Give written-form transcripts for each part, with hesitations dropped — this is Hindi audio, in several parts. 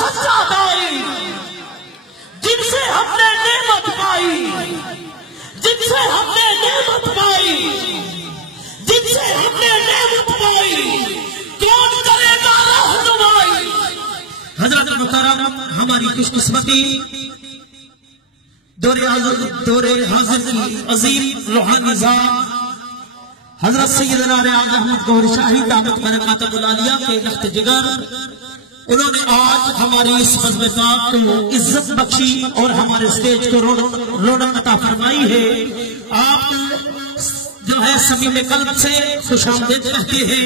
सच्चाई, जिनसे हमने नेमत पाई, जिनसे हमने नेमत पाई, जिनसे हमने नेमत पाई, कौन करेगा रहनुमाई। हजरत मुहतरम, हमारी खुशकिस्मती दौरे हाजिर की अजीम रूहानी ज़ात हजरत सैयदना रियाज अहमद गौहर शाही दामत बरकातुल आलिया के लख्त जिगर, उन्होंने आज हमारी इस बज़्म पाक को इज्जत बख्शी और हमारे स्टेज को रौनक अता फरमाई है। आप जो है सभी में कल्ब से खुशामदीद कहते हैं।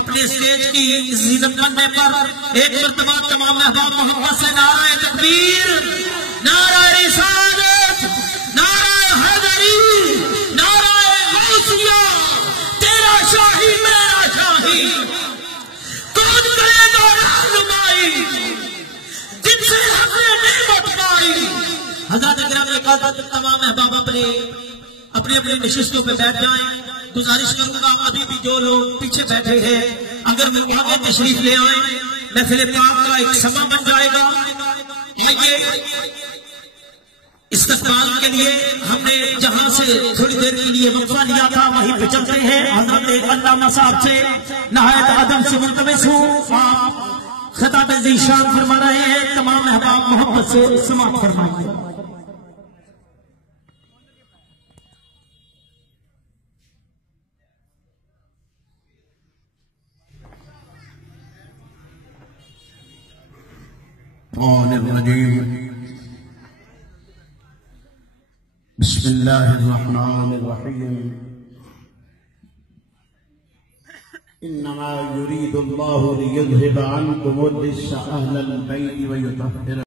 अपने स्टेज की ज़ीनत करने पर एक मर्तबा तमाम अहबाब मोहब्बत से नाराए तकबीर, नाराए रिसालत, नाराए हैदरी, नाराए गौसिया, तेरा शाही मेरा शाही, कौन करेगा रहनुमाई, जिनसे हमने नेमत पाई। हज़रात किराम क़ादर, तमाम अहबाब अपनी अपनी नशिस्तों पे बैठ जाएं। गुजारिश करूंगा अभी भी जो लोग पीछे बैठे हैं, अगर वो आगे तशरीफ ले आए, महफिल पाक का एक समा बन जाएगा। आइए, इस्तकबाल के लिए हमने जहां से थोड़ी देर के लिए वक्फा लिया था, वहीं पे चलते हैं। हजरत अल्लामा साहब से नहायत अदब से मुल्तमिस हूं, आप खिताब ज़ीशान फरमा रहे हैं। तमाम अहबाब मोहब्बत से समाअत फरमाइए। बिस्मिल्लाहिर्रहमानिर्रहीम। इन्नमा युरीदुल्लाहु लियुज़हिबा अन्कुम अर्रिज्सा अहलल बैति व युतahhira